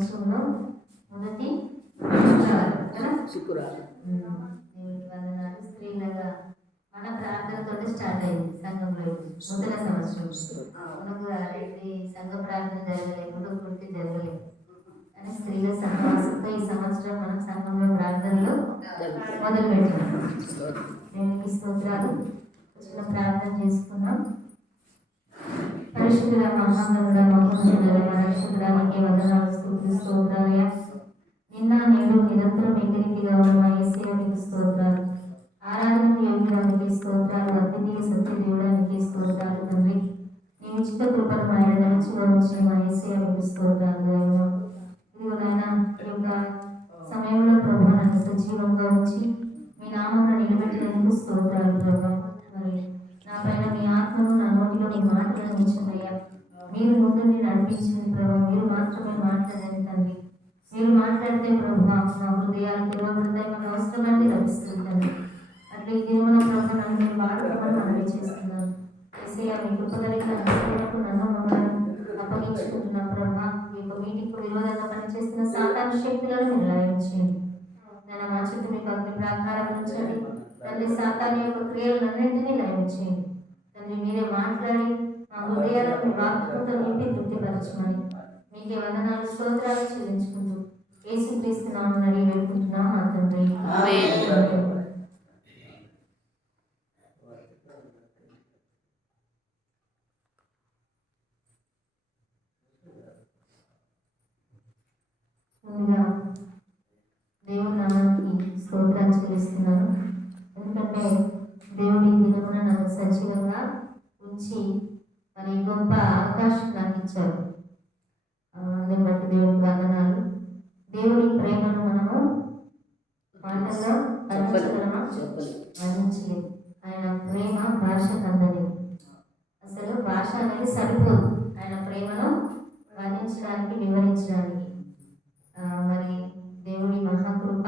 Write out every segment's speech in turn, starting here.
సంవత్సరంలో మొదటి శుక్రవారం దేవుడికి వందనాలు. స్త్రీలుగా మన ప్రార్థనతో స్టార్ట్ అయింది సంఘంలో నూతన సంవత్సరం. మనకు అలాంటి సంఘ ప్రార్థన జరగలేదు, పూర్తి జరగలేదు. కానీ స్త్రీల సహవాసంతో ఈ సంవత్సరం మనం సంఘంలో ప్రార్థనలు మొదలుపెట్టినాం. దేవునికి స్తోత్రాలు. వచ్చిన ప్రార్థన చేసుకున్నాం. పరిశుద్ధ మహాగణుడ మహోన్నతుడ రక్షకుడానికి వందనాలు, స్తుతులు, స్తోత్రాలయ. నిన్న నేడు నిరంతరం ఎగిరిగా ఉన్న యేసయ్యకి స్తోత్రాలు. ఆరాధనకు యోగ్యుడానికి స్తోత్రాలు. అద్వితీయ సత్య దేవుడానికి స్తోత్రాలు తండ్రి. నీ ఉచిత కృపను మా ఎడల ఉంచిన మా యేసయ్యకి స్తోత్రాలు. ఇదిగో నాయన ఈ యొక్క సమయంలో ప్రభు నన్ను సజీవంగా ఉంచి మీ నామమును నిలబెట్టినందుకు స్తోత్రాలు ప్రభు. మరి నా పైన మీ ఆత్మను, నా నోటిలో మీ మాటలను ఉంచండియ్యా. మీరు ముందు నేను నడిపించింది ప్రభు. మీరు మాత్రమే మాట్లాడండి తండ్రి. మీరు మాట్లాడితే ప్రభు మా హృదయాలు తెరవబడతాయి, మాకు అవసరమైనది లభిస్తుంది. అట్లా ఈ తిరుమల ప్రభు నన్ను మీరు వాడుకోమని మనవి చేస్తున్నాను. యేసయ్యా మీ కృపగలిగిన హస్తములకు నన్ను మమ్మల్ని అప్పగించుకుంటున్నా ప్రభు. ఈ యొక్క మీటింగ్కు విరోధంగా పనిచేస్తున్న సాతాను శక్తులను మీరు లయించండి. నన్ను మా చుట్టూ మీకు అగ్ని ప్రాకారం ఉంచండి తండ్రి. సాతాను యొక్క క్రియలన్నింటినీ లయించండి తండ్రి. మీరే మాట్లాడి మా హృదయాలను మీ వాక్యంతో నింపి తృప్తిపరచమని మీకే వందనాలు, స్తోత్రాలు చెల్లించుకుంటూ యేసుక్రీస్తు నామమున అడిగి వేడుకుంటున్నాం మా తండ్రి. ముందుగా దేవుని నామానికి స్తోత్రాలు చెల్లిస్తున్నాను. ఎందుకంటే దేవుడి దినమున నన్ను సజీవంగా ఉంచి మరి గొప్ప అవకాశం నాకు ఇచ్చారు. అందుని బట్టి దేవుడికి వందనాలు. దేవుడి ప్రేమను మనము మాటల్లో వర్ణించలేదు. ఆయన ప్రేమ భాష కందని. అసలు భాష అనేది సరిపోదు ఆయన ప్రేమను వర్ణించడానికి, వివరించడానికి. మరి దేవుడి మహాకృప,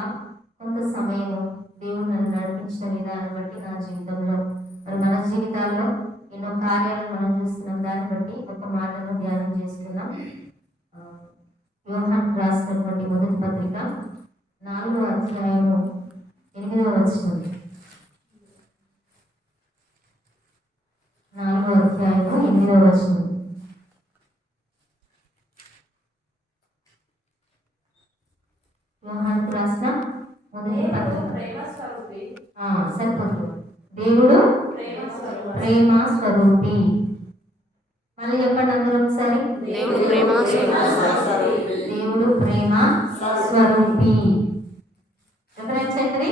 కొంత సమయము దేవుడు నన్ను నడిపించిన విధానం బట్టి నా జీవితంలో, మరి మన జీవితాల్లో ఎన్నో కార్యాలను మనం చూస్తున్నాం. దాన్ని బట్టి ఒక మాటను ధ్యానం చేసుకున్నాం. యోహాను రాసినటువంటి మొదటి పత్రిక 4వ అధ్యాయము 8వ వచనం. 4వ అధ్యాయము 8వ వచనం. యోహాను రాసిన మొదటి పత్రిక సరిపోతుంది. దేవుడు ప్రేమ స్వరూపి. మళ్ళీ చెప్పండి అందరూ ఒకసారి. దేవుడు ప్రేమ స్వరూపి. దేవుడు ప్రేమ స్వరూపి. ఎక్కడైనా చదివి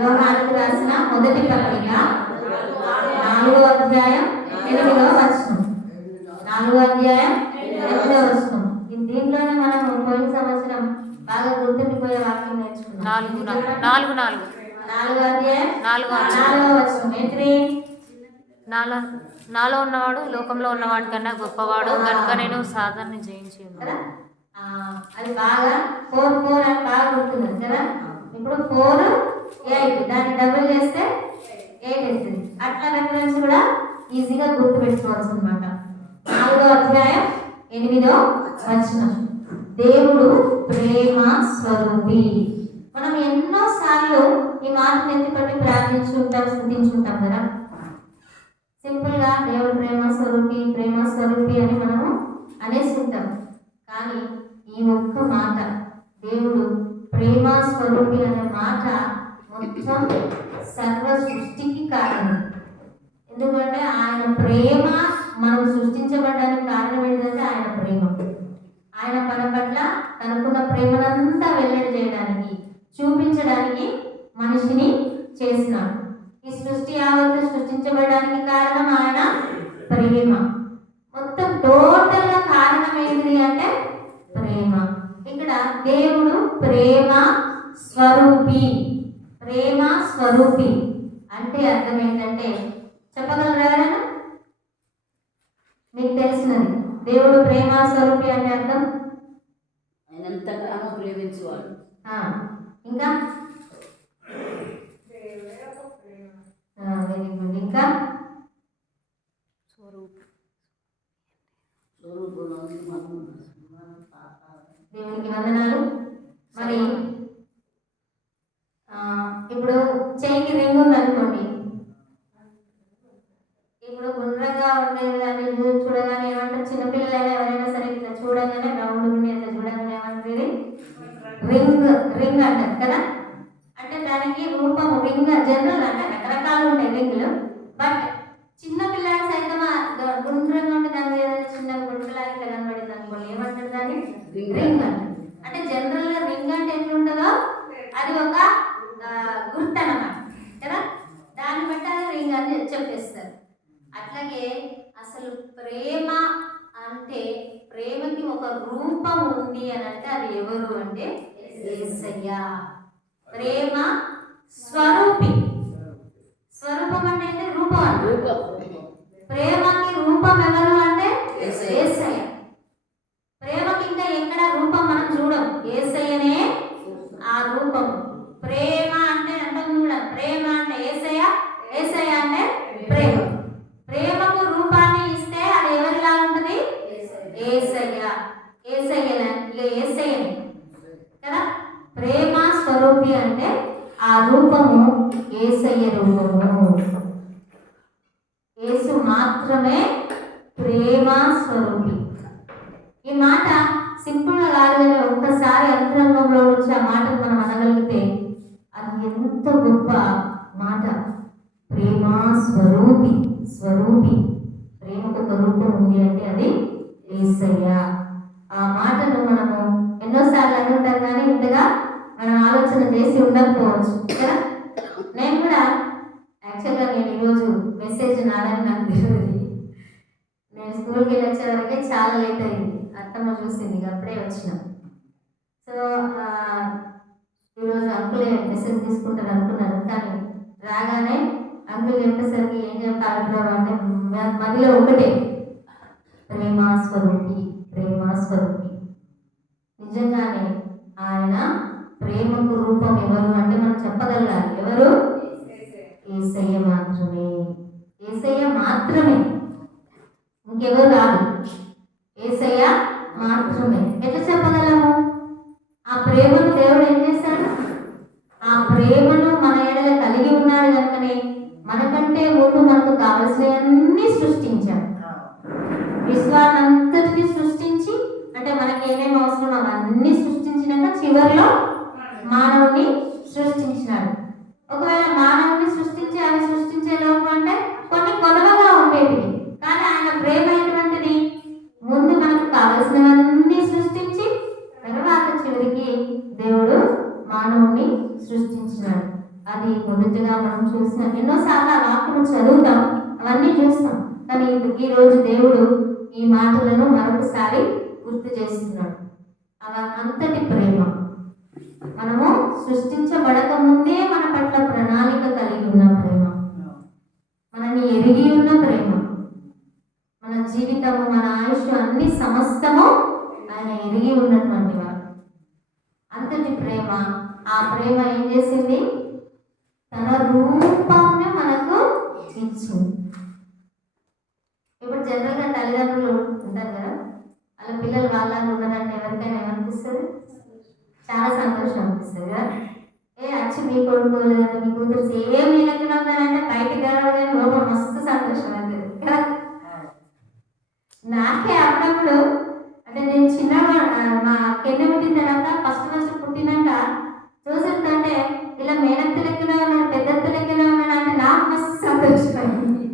యోహానుకు రాసిన మొదటి పత్రిక 4వ అధ్యాయం 8వ వచనం. 4వ అధ్యాయం 8వ వచనం. దీంట్లోనే మనం పోయిన సంవత్సరం బాగా గుర్తుండిపోయే వాక్యం నేర్చుకున్నాం. 4వ అధ్యాయం 4వ వచనం. ఏంటి? నాలో ఉన్నవాడు లోకంలో ఉన్నవాడి కన్నా గొప్పవాడు కనుక నేను సాతాన్ని జయించి ఉన్నాను. అది బాగా 4 అని బాగా గుర్తున్నది కదా. ఇప్పుడు 4 8 దాన్ని డబుల్ చేస్తే 8 అవుతుంది. అట్లా రెఫరెన్స్ కూడా ఈజీగా గుర్తు పెట్టుకోవచ్చు అనమాట. 4వ అధ్యాయం 8వ వచనం. దేవుడు ప్రేమ స్వరూపి. మనం ఎన్నోసార్లు ఈ మాటను ఎత్తిపట్టి ప్రార్థించుకుంటాం, స్తుతించుకుంటాం కదా. సింపుల్ గా దేవుడు ప్రేమ స్వరూపి, ప్రేమ స్వరూపి అని మనము అనేసుకుంటాం. కానీ ఈ ఒక్క మాట దేవుడు ప్రేమ స్వరూపి అనే మాట మొత్తం సర్వ సృష్టికి కారణం. ఎందుకంటే ఆయన ప్రేమ మనం సృష్టించబడడానికి కారణం ఏంటంటే ఆయన ప్రేమ. ఆయన మన పట్ల తనకున్న ప్రేమనంతా వెల్లడి చేయడానికి, చూపించడానికి మనిషిని చేసినాడు. ఈ సృష్టి యావత్తు సృష్టించబడడానికి కారణం ఆయన ప్రేమ. మొత్తం టోటల్ గా కారణం ఏంటి అంటే ప్రేమ. ఇక్కడ దేవుడు ప్రేమ స్వరూపి. ప్రేమ స్వరూపి అంటే అర్థం ఏంటంటే చెప్పగలరా ఎవరైనా? మీకు తెలిసినది. దేవుడు ప్రేమ స్వరూపి అంటే అర్థం ఎంతగానో ప్రేమించేవాడు. ఇంకా వెరీ గుడ్. ఇంకా దేవునికి వందనాలు. మరి ఇప్పుడు చేయికి రింగ్ ఉందనుకోండి, ఇప్పుడు గుండ్రంగా ఉండేది దాన్ని చూడగానే ఏమంటారు, చిన్నపిల్లలైనా ఎవరైనా సరే ఇట్లా చూడగానే రౌండ్ ఉండి అట్లా చూడగానే ఏమంటుంది, రింగ్ రింగ్ అంటారు కదా. అంటే దానికి రూపం రింగ్ జనరల్ అంటే రకరకాలు ఉంటాయి రింగులు. బట్ చిన్న పిల్లల సైతం గుండ్రంగా ఉంటే దాని మీద చిన్న గుంటలా ఇట్లా కనబడింది అనుకోండి, ఏమంటారు దాన్ని రింగ్ అంటారు. అంటే జనరల్ గా రింగ్ అంటే ఎట్లుంటుందో అది ఒక గుర్తు అన్నమాట కదా, దాన్ని బట్టి అది రింగ్ అని చెప్పేస్తారు. అట్లాగే అసలు ప్రేమ అంటే, ప్రేమకి ఒక రూపం ఉంది అని అంటే అది ఎవరు అంటే యేసయ్య. ప్రేమ స్వరూపి. స్వరూపం అంటే రూపం అంటే, ప్రేమకి రూపం ఎవరు అంటే యేసయ్య. ప్రేమకి ఇంకా ఎక్కడ రూపం మనం చూడం, యేసయ్యనే ఆ రూపం. ప్రేమ అంటే అంటాం కూడా, ప్రేమ అంటే యేసయ్య, యేసయ్య అంటే ప్రేమ. ప్రేమకు రూపాన్ని ఇస్తే అది ఎవరిలా ఉంటుంది, యేసయ్య. యేసయ్యని కదా. ప్రేమ స్వరూపి అంటే ఆ రూపము యేసయ్య రూపము. యేసు మాత్రమే ప్రేమ స్వరూపి. ఈ మాట సింపుల్ గా కాదు, కానీ ఒక్కసారి అంతరంగంలో నుంచి ఆ మాటను మనం అనగలిగితే అది ఎంత గొప్ప మాట. ప్రేమ స్వరూపి. ప్రేమకు ఒక రూపం ఉంది అంటే అది యేసయ్య. ఆ మాటను మనము ఎన్నోసార్లు అనుకుంటాం కానీ ఇంతగా మనం ఆలోచన చేసి ఉండకపోవచ్చు కదా. నేను కూడా యాక్చువల్గా నేను ఈరోజు మెసేజ్ నాదని నాకు తెలియదు. నేను స్కూల్కి వెళ్ళి వచ్చే వరకే చాలా లేట్ అయింది. అత్తమ్మ చూసింది, అప్పుడే వచ్చిన. సో ఈరోజు అంకులే మెసేజ్ తీసుకుంటారు అనుకున్నాను, కానీ రాగానే అంకుల్ చెప్పేసరికి ఏం చెప్పాలంటారు అంటే మదిలో ఒకటే, ప్రేమ స్వరూపి. నిజంగానే ఆయన ప్రేమకు రూపం ఎవరు అంటే మనం చెప్పగలగాలి, ఎవరు? యేసయ్య మాత్రమే, ఇంకెవరు కాదు, యేసయ్య మాత్రమే. ఎట్లా చెప్పగలము? ఆ ప్రేమను దేవుడు ఏం చేశాడు? ఆ ప్రేమను మన ఎడల కలిగి ఉన్నాడు కనుకనే మనకంటే ముందు మనకు కావలసినవన్నీ సృష్టించాడు. విశ్వాన్నంతటిని సృష్టించి, అంటే మనకి ఏమేమి అవసరం అవన్నీ సృష్టించినాక చివరిలో మానవుని సృష్టించినాడు. ఒకవేళ మానవుని సృష్టించి అవి సృష్టించే లోపం అంటే కొన్ని కొలవగా ఉండేవి, కానీ ఆయన ప్రేమ ఎటువంటిది? ముందు మనకు కావలసినవన్నీ సృష్టించి తర్వాత చివరికి దేవుడు మానవుని సృష్టించినాడు. అది మొదటిగా మనం చూసిన ఎన్నోసార్లు ఆ వాక్కును చదువుతాం, అవన్నీ చూస్తాం, కానీ ఈ రోజు దేవుడు ఈ మాటలను మరొకసారి గుర్తు చేస్తున్నాడు. అంతటి ప్రేమ, మనము సృష్టించబడక ముందే మన పట్ల ప్రణాళిక కలిగి ఉన్న ప్రేమ, మనని ఎరిగి ఉన్న ప్రేమ, మన జీవితము, మన ఆయుష్ అన్ని సమస్తము ఆయన ఎరిగి ఉన్నటువంటి వాడు. అంతటి ప్రేమ. ఆ ప్రేమ ఏం చేసింది? తన రూపాన్ని మనకు ఇచ్చింది. ఇప్పుడు జనరల్గా తల్లిదండ్రులు ఉంటారు కదా, వాళ్ళ పిల్లలు వాళ్ళని ఉన్నారంటే ఎవరికైనా ఏమనిపిస్తుంది? చాలా సంతోషం అనిపిస్తుంది కదా. అచ్చి మీ కొడుకు లేదా మీ కూతురు సేమ్ మీ లెక్కన ఉన్నారంటే బయటికి రావడం లోపల మస్తు సంతోషం అవుతుంది కదా. నాకే అప్పుడప్పుడు అంటే నేను చిన్నగా మా కెన్న పుట్టిన తర్వాత ఫస్ట్ పుట్టినాక చూసేస్తుంటే ఇలా మేనత్త లెక్కన ఉన్నాడు, పెద్దత్త లెక్కన ఉన్నాడు అంటే నాకు మస్తు సంతోషమైంది.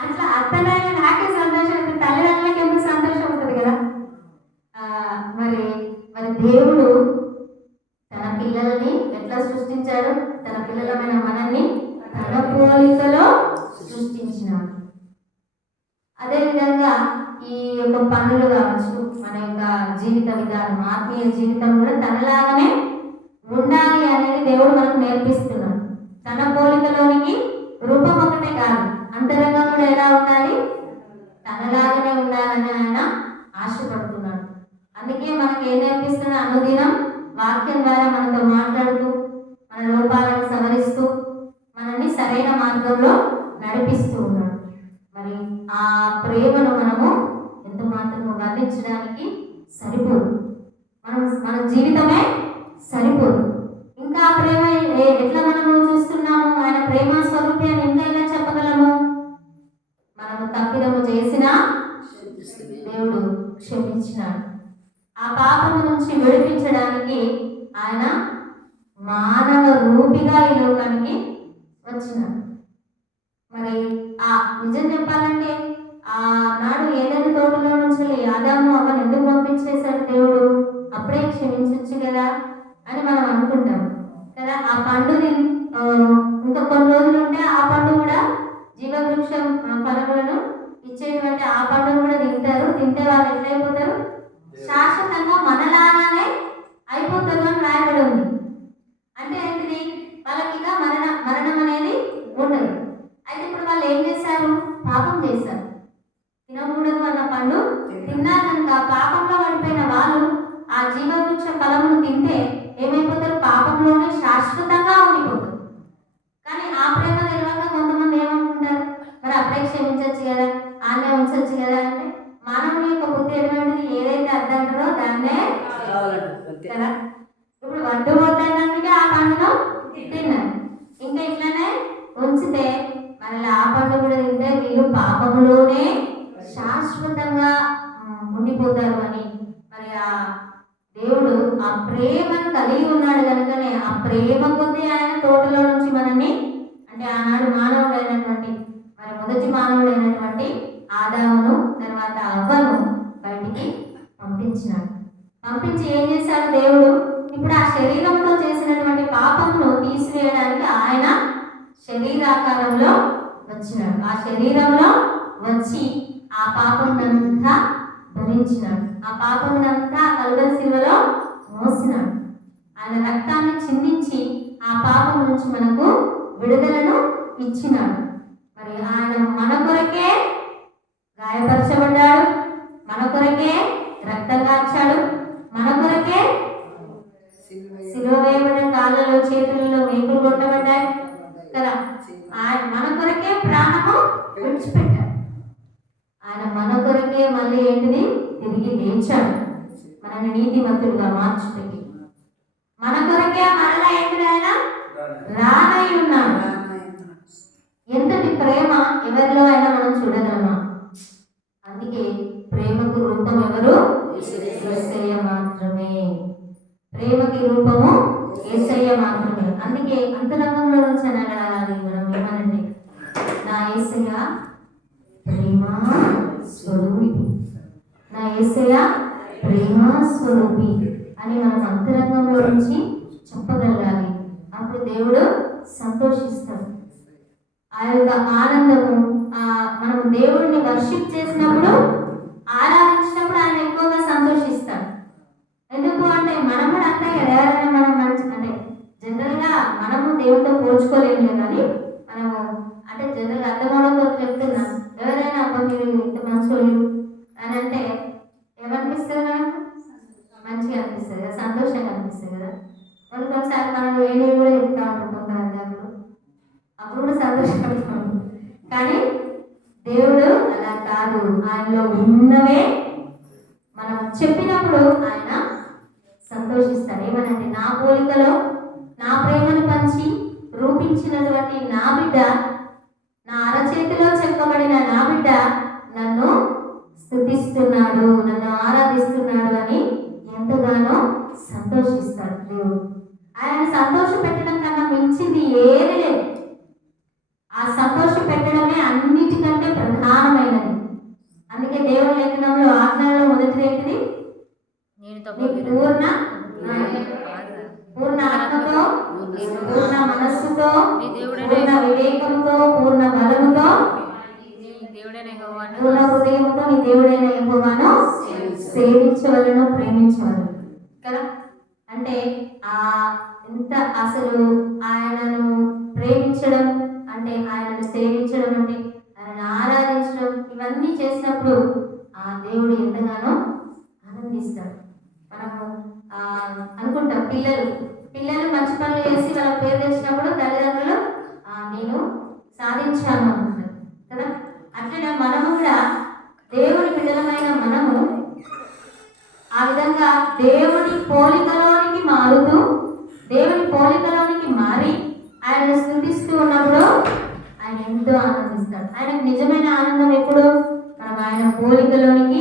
అట్లా అత్తనైనా నాకే సంతోషం అవుతుంది, తల్లిదండ్రులకి ఎందుకు సంతోషం ఉంటుంది కదా. మరి దేవుడు తన పిల్లలని ఎట్లా సృష్టించాడు? తన పిల్లలమైన మనల్ని తన పోలికలో సృష్టించినాడు. అదేవిధంగా ఈ యొక్క పనులు కావచ్చు, మన యొక్క జీవిత విధానం, ఆత్మీయ జీవితం కూడా తనలాగానే ఉండాలి అనేది దేవుడు మనకు నేర్పిస్తున్నాడు. తన పోలికలోనికి రూపం ఒకటే కాదు, అంతరంగం కూడా ఎలా ఉండాలి? తనలాగానే ఉండాలని ఆయన ఆశపడుతున్నాడు. అందుకే మనకి ఏం నేర్పిస్తున్నా? అనుదినం వాక్యం ద్వారా మనతో మాట్లాడుతూ, మన లోపాలను సవరిస్తూ, మనల్ని సరైన మార్గంలో నడిపిస్తూ ఉన్నాడు. మరి ఆ ప్రేమను మనము ఎంత మాత్రము వర్ణించడానికి సరిపోదు. మన జీవితమే సరిపోదు. ఇంకా ఆ ప్రేమ ఎట్లా మనము చూస్తున్నాము? ఆయన ప్రేమ స్వరూపి అని ఇంకా ఎలా చెప్పగలము? మనము తప్పిదము చేసినా దేవుడు క్షమించినాడు. ఆ పాపము నుంచి విడిపించడానికి ఆయన మానవ రూపిగా ఈ లోకానికి వచ్చినాడు. మరి ఆ నిజం చెప్పాలంటే ఆనాడు ఏదైనా తోటలో నుంచి ఆదాము అవ్వను ఎందుకు పంపించేశాడు దేవుడు? అప్పుడే క్షమించవచ్చు కదా అని మనం అనుకుంటాం కదా. ఆ పండు ఇంకా కొన్ని రోజులు ఉంటే ఆ పండు కూడా జీవవృక్షం ఫలములను ఇచ్చేటువంటి ఆ పండును కూడా తింటారు. తింటే వాళ్ళు ఎట్లయిపోతారు? శాశ్వతంగా మనలాగానే అయిపోతారు అని రాయబడి ఉంది. అంటే ఏంటిది? వాళ్ళకి ఇక మరణం అనేది ఉండదు. అయితే ఇప్పుడు వాళ్ళు ఏం చేశారు? పాపం చేశారు. తినకూడదు అన్న పండు తిన్నారు కనుక పాపంలో పడిపోయిన వాళ్ళు ఆ జీవవృక్ష ఫలమును తింటే ఏమైపోతారు? పాపంలోనే శాశ్వతంగా ఉండిపోతారు. కానీ ఆ ప్రేమ తెలియక కొంతమంది ఏమనుకుంటారు? మరి అప్పుడే క్షమించవచ్చు కదా, ఆనే ఉంచవచ్చు కదా అంటే మానవుని యొక్క బుద్ధి ఎటువంటిది? ఏదైతే అర్థంటారో దాన్నే కదా. ఇప్పుడు వడ్డు వద్దన్నందుకే ఆ పండును తిన్నారు. ఇంకా ఇట్లానే ఉంచితే మళ్ళీ ఆ పండు కూడా తింటే వీళ్ళు పాపంలోనే శాశ్వతంగా ఉండిపోతారు అని మరి ఆ దేవుడు ఆ ప్రేమను కలిగి ఉన్నాడు కనుకనే ఆ ప్రేమ కొద్దీ ఆయన తోటలో నుంచి మనల్ని, అంటే ఆనాడు మానవుడైనటువంటి మరి మొదటి మానవుడైనటువంటి ఆదామును తర్వాత అవ్వను బయటికి పంపించినాడు. పంపించి ఏం చేశాడు దేవుడు? ఇప్పుడు ఆ శరీరంతో చేసినటువంటి పాపమును తీసివేయడానికి ఆయన శరీరాకారంలో వచ్చినాడు. ఆ శరీరంలో వచ్చి ఆ పాపమునంతా భరించినాడు. ఆ పాపమునంతా కల్వరి శిలువలో మోసినాడు. ఆయన రక్తాన్ని చిందించి ఆ పాపం నుంచి మనకు విడుదలను ఇచ్చినాడు. మరి ఆయన మన కొరకే గాయపరచబడ్డాడు, మన కొరకే రక్తం కార్చాడు, మన కొరకే సిలువ వేయబడిన కాళ్ళలో చేతులలో మేకులు కొట్టబడ్డాయి కదా. ఆయన మన కొరకే ప్రాణము విడిచిపెట్టాడు. ఆయన మన కొరకే మళ్ళీ ఏంటిది? తిరిగి లేచాడు మనని నీతిమంతులుగా మార్చుటకి. మన కొరకే మరలా ఏంటిది? ఆయన రానై ఉన్నాడు. ఎంతటి ప్రేమ ఎవరిలో అయినా మనం చూడగలమా? అందుకే ప్రేమకు రూపం ఎవరు? యేసయ్య మాత్రమే. ప్రేమకి రూపము యేసయ్య మాత్రమే. అందుకే అంతరంగంలో నుంచి అనగలాలి మనం ఏమనండి? నా యేసయ్య ప్రేమ స్వరూపి, నా యేసయ్య ప్రేమ స్వరూపి అని మనం అంతరంగంలో నుంచి చెప్పగలగాలి. అప్పుడు దేవుడు సంతోషిస్తాడు. ఆ యొక్క ఆనందము మనం దేవుడిని వర్షిప్ చేసినప్పుడు, ఆరాధించినప్పుడు ఆయన ఎక్కువగా సంతోషిస్తాడు. ఎందుకు అంటే మనం కూడా అంతే కదా. ఎవరైనా మనం మంచి అంటే జనరల్గా మనము దేవుడితో పోల్చుకోలేము కానీ మనము అంటే జనరల్గా అర్థమవడం కోసం చెప్తున్నాం. ఎవరైనా అబ్బా మీరు ఇంత మంచోళ్ళు అని అంటే ఏమనిపిస్తుంది? మనకు మంచిగా అనిపిస్తుంది కదా, సంతోషంగా అనిపిస్తుంది కదా. కొన్నిసార్లు మనం వేడి కూడా చెప్తా ఉంటాం కొంతమంది, అప్పుడు కూడా సంతోషపడతాం. కానీ దేవుడు అలా కాదు. ఆయనలో ఉన్నవే మనం చెప్పినప్పుడు ఆయన సంతోషిస్తాడు. ఏమనంటే నా పోలికలో నా ప్రేమను పంచి రూపించినటువంటి నా బిడ్డ, నా అరచేతిలో చెక్కబడిన నా బిడ్డ నన్ను స్తుతిస్తున్నాడు, నన్ను ఆరాధిస్తున్నాడు అని ఎంతగానో సంతోషిస్తాడు దేవుడు. ఆయన సంతోష పెట్టడం కన్నా మించింది ఏది లేదు. ఆ సంతోష పెట్టడమే అన్నిటికంటే ప్రధానమైనది. అందుకే దేవుని లేఖనంలో ఆజ్ఞలో మొదటిది ఏంటిది? పూర్ణ ఆత్మతో, పూర్ణ మనస్సుతో, పూర్ణ వివేకంతో, పూర్ణ బలముతో, పూర్ణ హృదయంతో నీ దేవుడైన యెహోవాను సేవించవలను, ప్రేమించవలను కదా. అంటే ఎంత అసలు ఆయనను ప్రేమించడం అంటే, ఆయనను సేవించడం అంటే, ఆయనను ఆరాధించడం, ఇవన్నీ చేసినప్పుడు ఆ దేవుడు ఎంతగానో ఆనందిస్తాడు. మనము అనుకుంటాం పిల్లలు మంచి పనులు చేసి వాళ్ళ పేరు తెచ్చినప్పుడు తల్లిదండ్రులు నేను సాధించాను అనుకుంటారు కదా. అట్లనే మనము కూడా దేవుని బిడ్డలమైన మనము ఆ విధంగా విధంగా దేవుని పోలికలోనికి మారుతూ దేవుని పోలికలోనికి మారి ఆయన స్తుతిస్తూ ఉన్నప్పుడు ఆయన ఎంతో ఆనందిస్తాడు. ఆయనకు నిజమైన ఆనందం ఎప్పుడు? మనం ఆయన పోలికలోనికి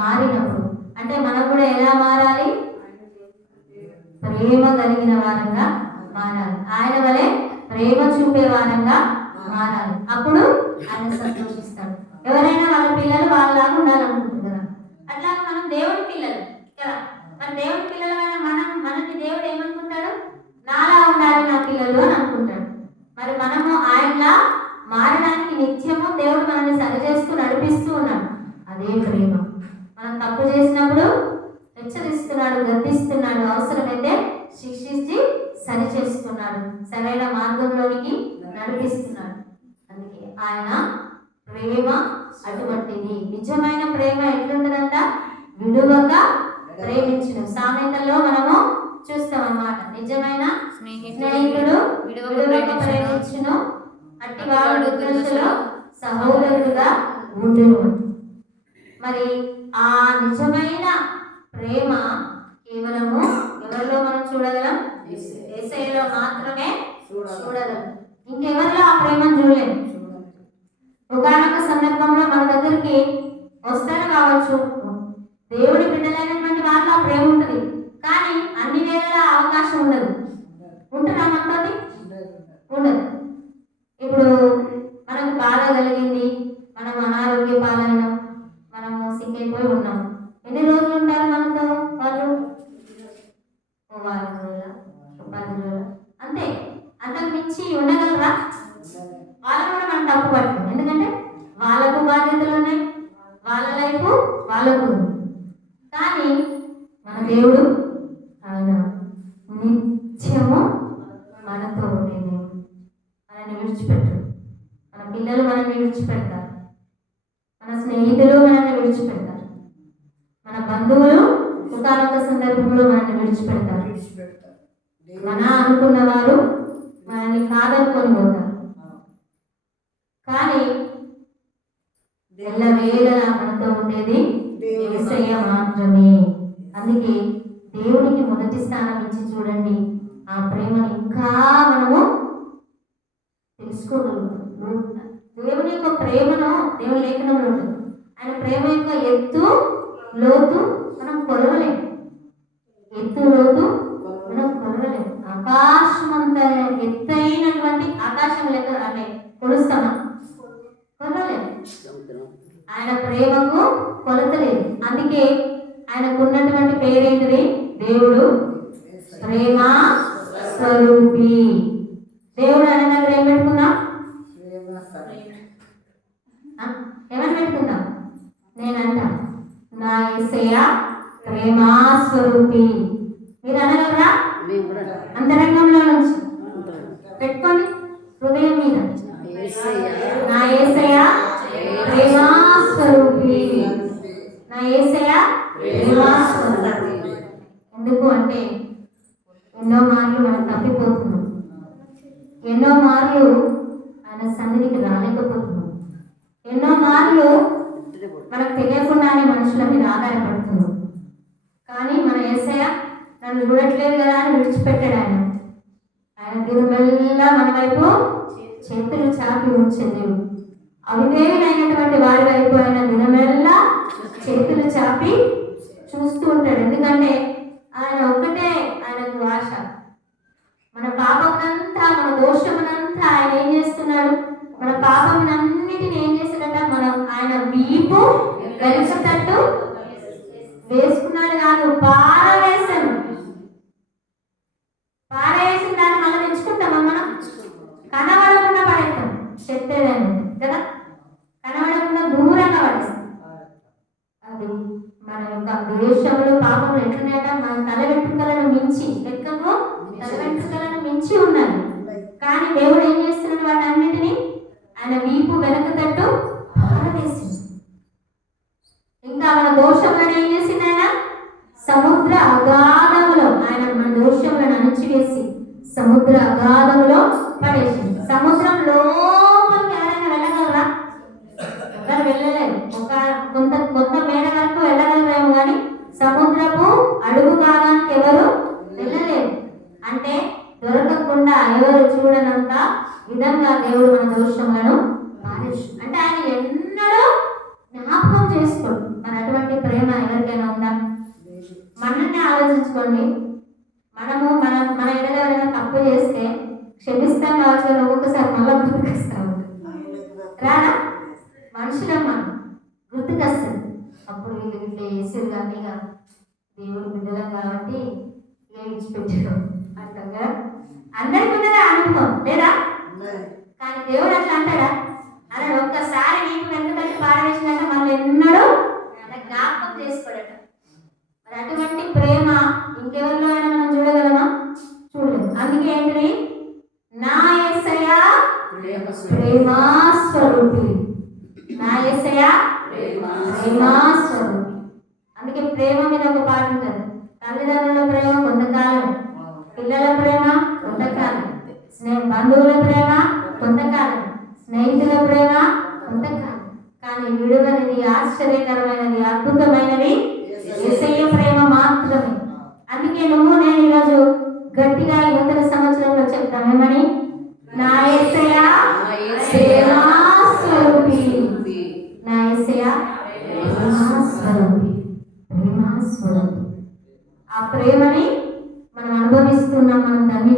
మారినప్పుడు. అంటే మనం కూడా ఎలా మారాలి? ప్రేమ కలిగిన వారంగా మారాలి. ఆయన వలె ప్రేమ చూపే వారంగా మారాలి. అప్పుడు ఆయన సంతోషిస్తాడు. ఎవరైనా వాళ్ళ పిల్లలు వాళ్ళలాగా ఉండాలనుకుంటున్నారు. అట్లా మనం దేవుడి పిల్లలు కదా, మన దేవుడి పిల్లలమైన మనల్ని దేవుడు ఏమనుకుంటాడు? నాలా ఉండాలి నా పిల్లలు అని అనుకుంటాడు. మరి మనము ఆయనలా మారడానికి నిత్యము దేవుడు మనల్ని సరిచేస్తూ నడిపిస్తూ ఉన్నాడు. అదే ప్రేమ. మనం తప్పు చేసినప్పుడు హెచ్చరిస్తున్నాడు, గద్దిస్తున్నాడు, అవసరమైతే శిక్షించి సరి చేస్తున్నాడు, సరైన మార్గంలోనికి నడిపిస్తున్నాడు. అందుకే ఆయన ప్రేమ అటువంటిది. నిజమైన ప్రేమ ఎట్లుంటుందంట? విడువక ప్రేమించును. సామెతల్లో మనము చూస్తాం అన్నమాట. నిజమైన స్నేహితుడు విడువక ప్రేమించును, అట్టివాడు దృష్టిలో సహోదరుడుగా ఉండును. మరి ఆ నిజమైన ప్రేమ కేవలము ఎవరిలో మనం చూడగలం? యేసయ్యలో మాత్రమే చూడగలం. ఇంకెవరిలో ఆ ప్రేమను చూడలేము. ఒకానొక సందర్భంలో మన దగ్గరికి వస్తారు కావచ్చు, దేవుడి బిడ్డలైనటువంటి వాళ్ళు ఆ ప్రేమ ఉంటుంది. కానీ అన్ని వేళలా అవకాశం ఉండదు. ఉంటున్నా మనతోటి? ఉండదు. ఇప్పుడు మనకు బాధ కలిగింది, మనం అనారోగ్య పాలైనాం, మనము సిక్కైపోయి ఉన్నాం. ఎన్ని రోజులు ఉంటారు మనతో వాళ్ళు? ఓ వారం రోజుల, 10 రోజుల, అంతే. అంతకు మించి ఉండగలరా? వాళ్ళు కూడా మనం తప్పు పడతాం. ఎందుకంటే వాళ్ళకు బాధ్యతలు ఉన్నాయి, వాళ్ళ లైఫ్ వాళ్ళకు ఉంది. కానీ మన దేవుడు ఆయన నిత్యము మనతో ఉండే దేవుడు. మనల్ని విడిచిపెట్టరు. మన పిల్లలు మనల్ని విడిచిపెడతారు, మన స్నేహితులు మనల్ని విడిచిపెడతారు, మన బంధువులు ఒకానొక సందర్భంలో మనల్ని విడిచిపెడతారు. మన అనుకున్న వారు మనల్ని కాదనుకొని పోతారు. కానీ ఎల్లవేళలా మనతో ఉండేది యేసయ్య మాత్రమే. అందుకే దేవుడికి మొదటి స్థానం ఇచ్చి చూడండి. ఆ ప్రేమను ఇంకా మనము తెలుసుకోగలుగుతాం. దేవుని యొక్క ప్రేమను దేవుని లేఖనంలో ఉంటుంది. ఆయన ప్రేమ యొక్క ఎత్తు లోతు మనం కొలవలేము. ఎత్తు లోతు మనం కొలవలేము. ఆకాశం అంత ఎత్తైనటువంటి ఆకాశం లెక్క అంటే కొలుస్తామా? కొలవలేము. ఆయన ప్రేమకు కొలత లేదు. అందుకే ఆయనకు ఉన్నటువంటి పేరేంటిది? దేవుడు ప్రేమ స్వరూపి. దేవుడు ఆయన దగ్గర ఏం పెట్టుకుందాం? ఏమని పెట్టుకుందాం? నేనంట నా యేసయ్య ప్రేమా స్వరూపి. మీరు అనగలరా? అంతరంగంలో నుంచి పెట్టుకోండి, హృదయం మీద. నా యేసయ్య ప్రేమా స్వరూపి, నా యేసయ్య ప్రేమా స్వరూపి. ఎందుకు అంటే ఎన్నో మార్లు మనం తప్పిపోతున్నాం, ఎన్నో మార్లు ఆయన సన్నిధికి రాలేకపోతున్నాం, ఎన్నో మార్లు మనకు తెలియకుండానే మనుషుల మీద ఆధారపడుతున్నాం. కానీ మన యేసయ్య నన్ను చూడట్లేదు కదా అని విడిచిపెట్టాడు. ఆయన దినమెల్లా మన వైపు చేతులు చాపి ఉంచే దేవుడు. అవిధేయులైనటువంటి వారి వైపు ఆయన దినమెల్లా చేతులు చాపి చూస్తూ ఉంటాడు. ఎందుకంటే ఆయన ఒక్కటే ఆయనకు ఆశ. మన పాపమునంతా, మన దోషమునంతా ఆయన ఏం చేస్తున్నాడు? మన పాపమునన్నిటిని ఏం చేశాడట? మనం ఆయన వీపు వెలుగుతట్టు వేసుకున్నాడు కాదు, పారవేశాను. పారవేసిన దాన్ని మనం తెచ్చుకుంటామా? మనం కనబడకుండా పడేస్తాం. చెత్తేదని కదా, కనబడకుండా దూరంగా పడేస్తాం. అది మన యొక్క దేశంలో పాపం ఎట్లున్నాయట? మన తల వెంట్రుకలను మించి, లెక్కకు తల వెంట్రుకలను మించి ఉన్నాయి. కానీ దేవుడు ఏం చేస్తున్నాడు? వాటన్నిటిని ఆయన వీపు వెనక తట్టు పారవేసింది. ఇంకా మన దోషములను ఏం చేసింది? ఆయన సముద్ర అగాధములో ఆయన మన దోషములను అణచివేసి సముద్ర అగాధములో పడేసింది. సముద్రం లోపలికి ఎవరైనా వెళ్ళగలరా? ఎవరు వెళ్ళలేరు. కొంత మేడ వరకు వెళ్ళగలరేమో కానీ సముద్రపు నిశ్చయంగా దేవుడు మన దోషములను మానేసి అంటే ఆయన ఎన్నడూ జ్ఞాపకం చేసుకోడు. మరి అటువంటి ప్రేమ ఎవరికైనా ఉందా? మనల్ని ఆలోచించుకోండి. మన ఎడల ఎవరైనా తప్పు చేస్తే క్షమిస్తాం కావచ్చు, కానీ ఒక్కొక్కసారి మళ్ళీ గుర్తుకొస్తాము రానా? మనుషులం మనం, గుర్తుకొస్తుంది. అప్పుడు వీళ్ళు ఇట్లా చేసేది కానీ ఇక దేవుడు బిడ్డలం కాబట్టి ఇక విడిచిపెట్టాడు అంటాగా. అందరికీ ఉన్నదా అనుభవం లేదా? కానీ దేవుడు అట్లా అంటాడా? అలా ఒక్కసారి నీకు ఎందుకంటే పారవేసినట్ట మళ్ళీ ఎన్నడూ జ్ఞాపకం చేసుకోడట. మరి అటువంటి ప్రేమ ఇంకెవరిలో అయినా మనం చూడగలమా? చూడలేము. అందుకే ఏంటి? నా యేసయ్య ప్రేమాస్వరూపి, నా యేసయ్య ప్రేమాస్వరూపి. అందుకే ప్రేమ మీద ఒక పాట ఉంటుంది. తల్లిదండ్రుల ప్రేమ కొంతకాలం, పిల్లల ప్రేమ కొంతకాలం, బంధువుల ప్రేమ కొంతకాలం, స్నేహితుల ప్రేమ కొంతకాలం. కానీ విడుదలది, ఆశ్చర్యకరమైనది, అద్భుతమైనది యేసయ్య ప్రేమ మాత్రమే. అందుకే నువ్వు నేను ఈరోజు గట్టిగా యువతల సంవత్సరంలో చెప్తామేమని? నా యేసయ్య ప్రేమాస్వరూపి, నా యేసయ్య ప్రేమాస్వరూపి, ప్రేమాస్వరూపి. ఆ ప్రేమని మనం అనుభవిస్తున్నాం. మనం దాన్ని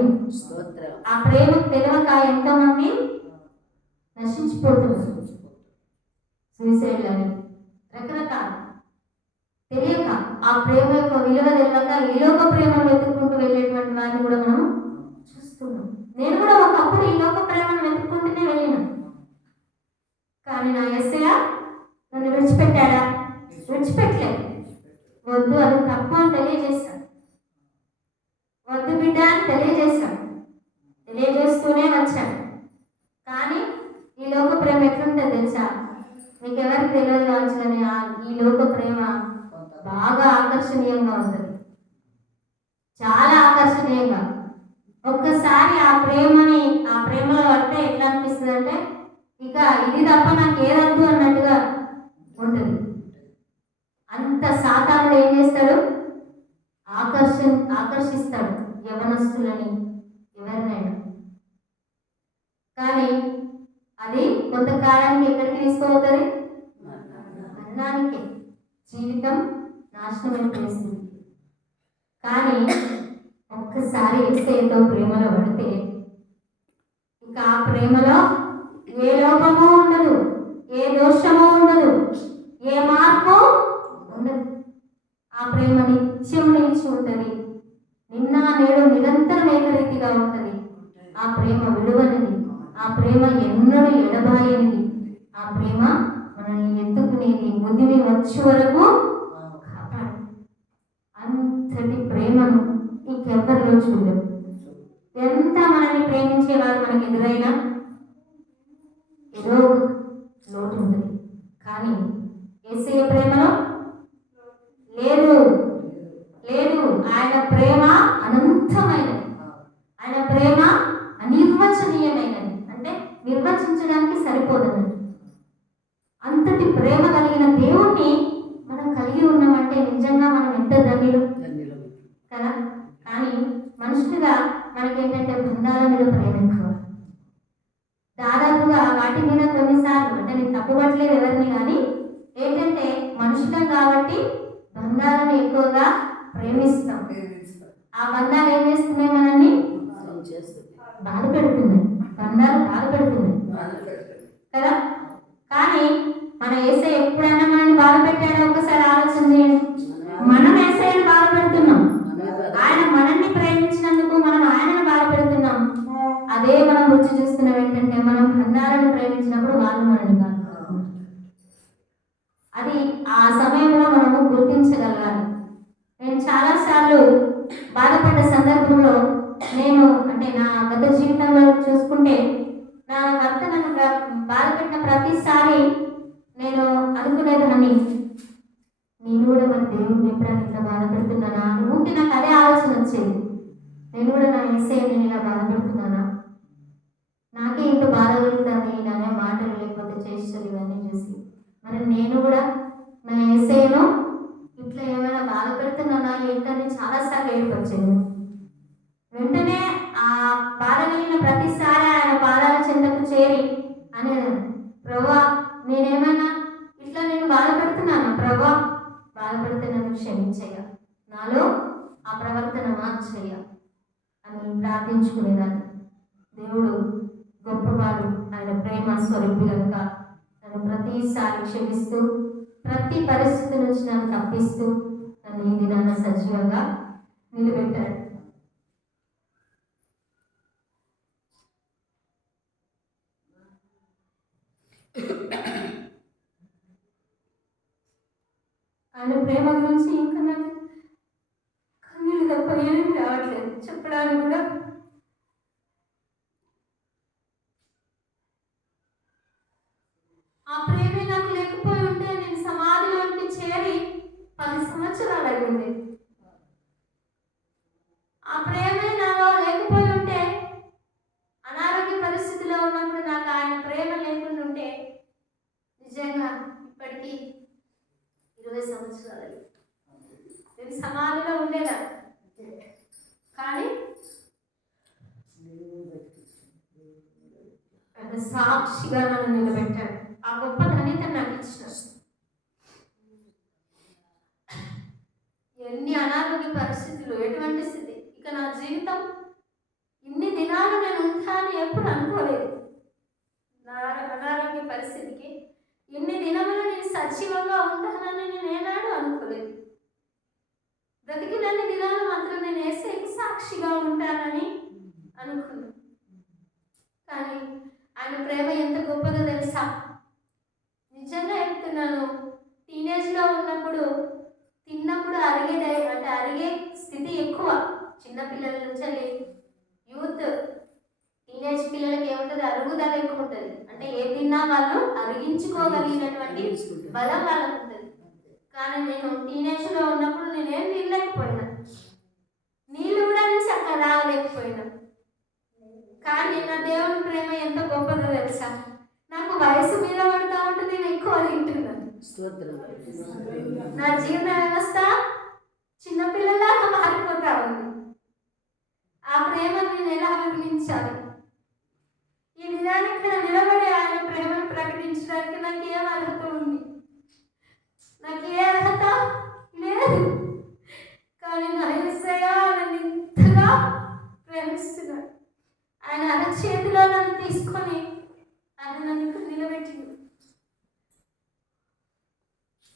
ఆ ప్రేమ తెలియక ఎంతమంది నశించిపోతున్నారు. సూసైడ్ అని రకరకాల తెలియక, ఆ ప్రేమ యొక్క విలువ తెలియక ఈ లోక ప్రేమను వెతుక్కుంటూ వెళ్ళేటువంటి వారిని కూడా మనం చూస్తున్నాం. నేను కూడా ఒకప్పుడు ఈ లోక ప్రేమను వెతుక్కుంటూనే వెళ్ళిన. కానీ నా యేసయ్య నన్ను విడిచిపెట్టాడా? విడిచిపెట్టలేదు. వద్దు, అది తప్పు అని తెలియజేశాడు. వద్దు బిడ్డ అని తెలియజేశాడు. తెలియజేస్తూనే వచ్చాడు. కానీ ఈ లోక ప్రేమ ఎట్లుంటే తెలుసా? మీకు ఎవరికి తెలియదు కావచ్చు, కానీ ఈ లోక ప్రేమ బాగా ఆకర్షణీయంగా ఉంటుంది, చాలా ఆకర్షణీయంగా. ఒక్కసారి ఆ ప్రేమలో పడితే ఎట్లా అనిపిస్తుంది అంటే ఇక ఇది తప్ప నాకు ఏదద్దు అన్నట్టుగా ఉంటుంది. అంత సాతానుడు ఏం చేస్తాడు? ఆకర్షిస్తాడు యవనస్తులని, ఎవరినైనా. కానీ అది కొంతకాలానికి ఎక్కడికి తీసుకుపోతుంది? మరణానికి. జీవితం నాశనమైపోయింది. కానీ ఒక్కసారి యేసయ్యతో ప్రేమలో పడితే ఇక ఆ ప్రేమలో ఏ లోపము ఉండదు, ఏ దోషము ఉండదు, ఏ మార్పు ఉండదు. ఆ ప్రేమ నిత్యం నిలిచి ఉంటుంది. నిన్న నేడు నిరంతరం ఏకరీతిగా ఉంటుంది. ఆ ప్రేమ విలువనిది, ఆ ప్రేమ ఎన్నడూ ఎడబాయనిది. ఆ ప్రేమ మనల్ని ఎత్తుకునేది, ముదిమి వచ్చే వరకు కాపాడు. అంతటి ప్రేమను ఇంకెవ్వరిలో చూడలేము. ఎంత మనల్ని ప్రేమించే వారు మనకి ఎదురైనా ఏదో లోటు ఉంటుంది. కానీ యేసయ్య ప్రేమలో లేదు. ఆయన ప్రేమ అనంతమైనది, ఆయన ప్రేమ అనిర్వచనీయమైనది. అంటే నిర్వచించడానికి సరిపోదన్నది. అంతటి ప్రేమ కలిగిన దేవుణ్ణి మనం కలిగి ఉన్నామంటే నిజంగా మనం ఎంత ధన్యులు కదా. కానీ మనుషులుగా మనకేంటంటే బంధాల మీద ప్రేమ ఎక్కువ. దాదాపుగా వాటి మీద కొన్నిసార్లు, అంటే నేను తప్పుపట్టలేదు ఎవరిని, కానీ ఏంటంటే మనుషులం కాబట్టి బంధాలను ఎక్కువగా ప్రేమిస్తాం. ఆ బంధాలు ఏం చేస్తున్నాయి? మనల్ని బాధ పెడుతున్నాయి. బంధాలు బాధ పెడుతున్నాయి కదా. కానీ మన యేసయ్య ఎప్పుడైనా మనల్ని బాధ పెట్టాడో ఒకసారి ఆలోచన చేయండి. మనం యేసయ్యను బాధ పెడుతున్నాం. ఆయన మనల్ని ప్రేమించినందుకు మనం ఆయనను బాధ పెడుతున్నాం. అదే మనం రుచి చూస్తున్నాం ఏంటంటే మనం బంధాలను ప్రేమించినప్పుడు వాళ్ళు మనల్ని బాధ పెడుతున్నారు. అది ఆ సమయంలో మనము గుర్తించగలగాలి. నేను చాలాసార్లు బాధపడ్డ సందర్భంలో అంటే నా గత జీవితంలో చూసుకుంటే నా భర్త నన్ను బాధపెట్టిన ప్రతిసారి నేను అనుకునేదాన్ని, నేను కూడా మరి దేవుడిని ఎప్పుడైనా ఇట్లా బాధపెడుతున్నానా అని ఊరికి నాకు అదే ఆలోచన వచ్చేది. నేను కూడా నా యేసయ్యని ఇలా బాధపెడుతున్నానా, నాకే ఇంత బాధ కలుగుతుంది ఇలానే మాటలు లేకపోతే చేష్టలు ఇవన్నీ చూసి. మరి నేను కూడా నా యేసయ్యను ఇట్లా ఏమైనా బాధ పెడుతున్నానా ఏంటని చాలాసార్లు ఏడుపొచ్చేది. వెంటనే ఆ బాధ కలిగిన ప్రతిసారి ఆయన పాదాల చెంతకు క్షమించయ్యా, నాలో ఆ ప్రవర్తన మార్చయ్యా అని ప్రార్థించుకునేదాన్ని. దేవుడు గొప్పవాడు, ఆయన ప్రేమ స్వరూపి కనుక నన్ను ప్రతిసారి క్షమిస్తూ ప్రతి పరిస్థితి నుంచి నన్ను తప్పిస్తూ నన్ను ఈ దినాన సజీవంగా నిలబెట్టాడు. ఆయన ప్రేమ గురించి ఇంకా నాకు కన్నీళ్ళు తప్ప ఏమీ రావట్లేదు చెప్పడానికి కూడా. ఆ ప్రేమే నాకు లేకపోయి ఉంటే నేను సమాధిలోనికి చేరి 10 సంవత్సరాలు అయింది. ఆ ప్రేమే నాలో లేకపోయి ఉంటే, అనారోగ్య పరిస్థితిలో ఉన్నప్పుడు నాకు ఆయన ప్రేమ లేకుండా ఉంటే నిజంగా ఇప్పటికీ 20 సంవత్సరాలు నేను సమాధిలో ఉండేదా. కానీ ఆయన సాక్షిగా నన్ను నిలబెట్టాడు. ఆ గొప్ప ధన్యత నాకు ఇచ్చిన. ఎన్ని అనారోగ్య పరిస్థితులు, ఎటువంటి స్థితి, ఇక నా జీవితం ఇన్ని దినాలు నేను ఉంటానని ఎప్పుడు అనుకోలేదు. నా అనారోగ్య పరిస్థితికి ఇన్ని దినములు నేను సజీవంగా ఉంటానని నేను ఏనాడు అనుకోలేదు. బ్రతికినన్ని దినాలు మాత్రం నేను యేసయ్యకి సాక్షిగా ఉంటానని అనుకున్నాను. కానీ ఆయన ప్రేమ ఎంత గొప్పదో తెలుసా? నిజంగా చెప్తున్నాను. టీనేజ్లో ఉన్నప్పుడు తిన్నప్పుడు అరిగే స్థితి ఎక్కువ. చిన్నపిల్లల నుంచి యూత్ టీనేజ్ పిల్లలకి ఏముంటుంది, అరుగుదల ఎక్కువ ఉంటుంది. అంటే ఏ తిన్నా వాళ్ళు అరిగించుకోగలిగినటువంటి బలం వాళ్ళకు ఉంటుంది. కానీ నేను టీనేజ్లో ఉన్నప్పుడు నేనేం తినలేకపోయినా, నీళ్ళు కూడా నుంచి అక్కడ రాగలేకపోయినా. కానీ నా దేవుని ప్రేమ ఎంత గొప్పదో తెలుసా? నాకు వయసు మీద పడుతూ ఉంటే నేను ఎక్కువ తింటున్నాను. నా జీవన వ్యవస్థ చిన్నపిల్లలాగా మారిపోతా ఉంది. ఆ ప్రేమను నేను ఎలా వర్ణించాలి? ఈ దినానికి ఇక్కడ నిలబడి ఆయన ప్రేమను ప్రకటించడానికి నాకు ఏం అర్హత ఉంది? నాకు ఏ అర్హత లేదు. కానీ నా యేసయ్య నన్ను ఇంతగా ప్రేమిస్తున్నాడు. ఆయన అరచేతిలో నన్ను తీసుకొని ఆయన నన్ను ఇక్కడ నిలబెట్టింది.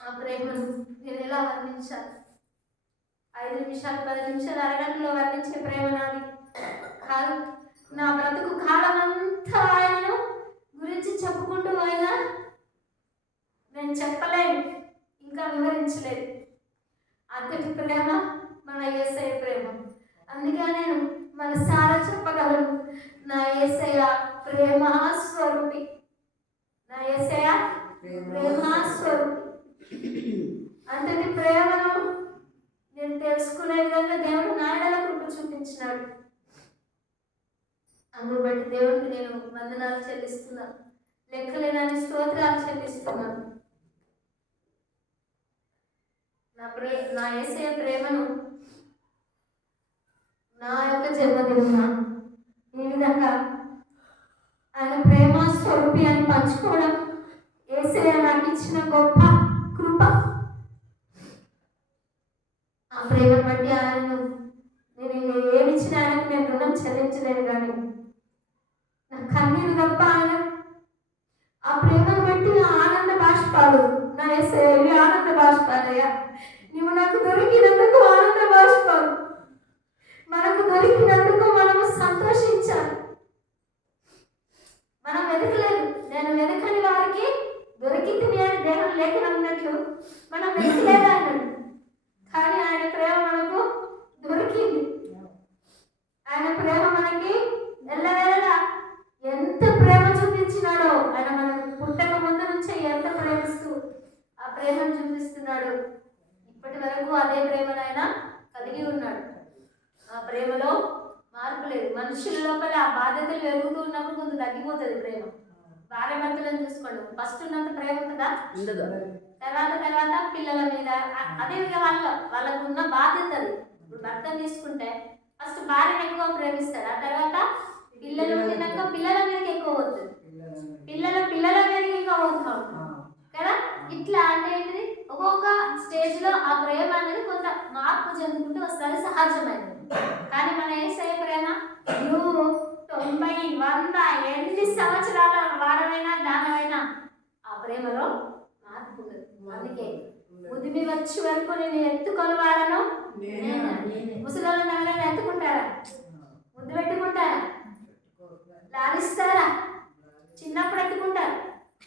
ఆ ప్రేమను నేను ఎలా వర్ణించాలి? 5 నిమిషాలు 10 నిమిషాలు అరగంటలో వర్ణించే ప్రేమ నాది కాదు. నా బ్రతుకు కాలం అంతా ఆయనను గురించి చెప్పుకుంటూ పోయినా నేను చెప్పలేను, ఇంకా వివరించలేదు. అంతటి ప్రేమ మన యేసయ్య ప్రేమ. అందుకే నేను మనసారా చెప్పగలను, నా యేసయ్య ప్రేమ స్వరూపి, నా యేసయ్య ప్రేమ స్వరూపి. అంతటి ప్రేమను నేను తెలుసుకునే విధంగా దేవుడు నాయనల కృప చూపించినాడు. అందుకు బట్టి దేవుడికి నేను వందనాలు చెల్లిస్తున్నాను, లెక్కలేనని స్తోత్రాలు చెల్లిస్తున్నాను. నా యేసయ్య ప్రేమను నా యొక్క జన్మదిన ఈ విధంగా ఆయన ప్రేమ స్వరూపి అని పంచుకోవడం యేసయ్య నాకు ఇచ్చిన గొప్ప కృప. ఆ ప్రేమను బట్టి ఆయనను నేను ఏమిచ్చినా ఆయనకు నేను రుణం చెల్లించలేను. కానీ నా కన్నీరు తప్ప ఆయన ఆ ప్రేమను బట్టి ఆనంద బాష్పాలు, నా యేసయ్య ఆనంద బాష్పాలయ్యా, నువ్వు నాకు దొరికినందుకు ఆనంద బాష్పాలు. మనకు దొరికినందుకు మనము సంతోషించాలి. మనం వెతకలేదు, నేను వెతకని వారికి దొరికింది అని దేవుని లేఖనం అన్నట్లు మనం వెతకలేదు అన్నాడు. కానీ ఆయన ప్రేమ మనకు దొరికింది. ఆయన ప్రేమ మనకి ఎల్లవేళలా ఎంత ప్రేమ చూపించినాడో, ఆయన మనకు పుట్టక ముందు నుంచే ఎంత ప్రేమిస్తూ ఆ ప్రేమను చూపిస్తున్నాడు. ఇప్పటి వరకు అదే ప్రేమను ఆయన కలిగి ఉన్నాడు. ఆ ప్రేమలో మార్పు లేదు. మనుషుల లోపల ఆ బాధ్యతలు పెరుగుతూ ఉన్నప్పుడు కొంచెం తగ్గిపోతుంది ప్రేమ. భార్య భర్తలను చూసుకోండి, ఫస్ట్ ఉన్నంత ప్రేమ ఉంటుందా? తర్వాత పిల్లల మీద అదే వాళ్ళకు ఉన్న బాధ్యత అది. ఇప్పుడు భర్తను తీసుకుంటే ఫస్ట్ భార్యను ఎక్కువ ప్రేమిస్తాడు, ఆ తర్వాత పిల్లలు పుట్టినాక పిల్లల మీదకి ఎక్కువ పోతుంది, పిల్లల మీదకి ఇంకా పోతాం కదా. ఇట్లా అంటే ఏంటిది, ఒక్కొక్క స్టేజ్లో ఆ ప్రేమ అనేది కొంత మార్పు చెందుకుంటూ వస్తుంది, సహజమైనది. కానీ మన యేసయ్య ప్రేమ నువ్వు 90, 100 ఎన్ని సంవత్సరాల వాడమైనా దానమైనా ఆ ప్రేమలో మార్పు ఉండదు. అందుకే ముదిమి వచ్చి వరకు నేను ఎత్తుకొని వాడను. ముసలి ఎవరైనా ఎత్తుకుంటారా? ముద్దు పెట్టుకుంటారా? లాలిస్తారా? చిన్నప్పుడు ఎత్తుకుంటారు.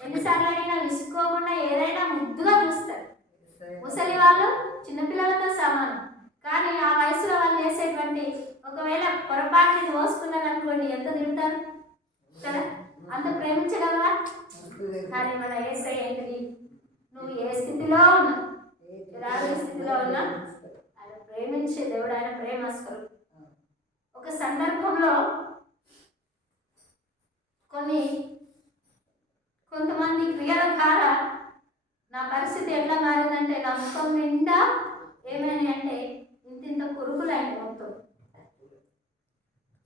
ఎన్నిసార్లు అడిగినా విసుకోకుండా ఏదైనా ముద్దుగా చూస్తారు. ముసలి వాళ్ళు చిన్నపిల్లలతో సమానం. కానీ ఆ వయసులో వాళ్ళు చేసేటువంటి ఒకవేళ పొరపాటుని మోసుకున్నారనుకోండి, ఎంత తింటారు కదా? అంత ప్రేమించగలవా? కానీ మన యేసయ్య ఏంటిది? నువ్వు ఏ స్థితిలో ఉన్నా, ఎలాంటి స్థితిలో ఉన్నా ఆయన ప్రేమించే దేవుడు, ఆయన ప్రేమ స్వరూపం. ఒక సందర్భంలో కొంతమంది క్రియల ద్వారా నా పరిస్థితి ఎట్లా మారిందంటే, నా ముఖం నిండా ఏమైనా అంటే ఇంత కురుకులైంది. మొత్తం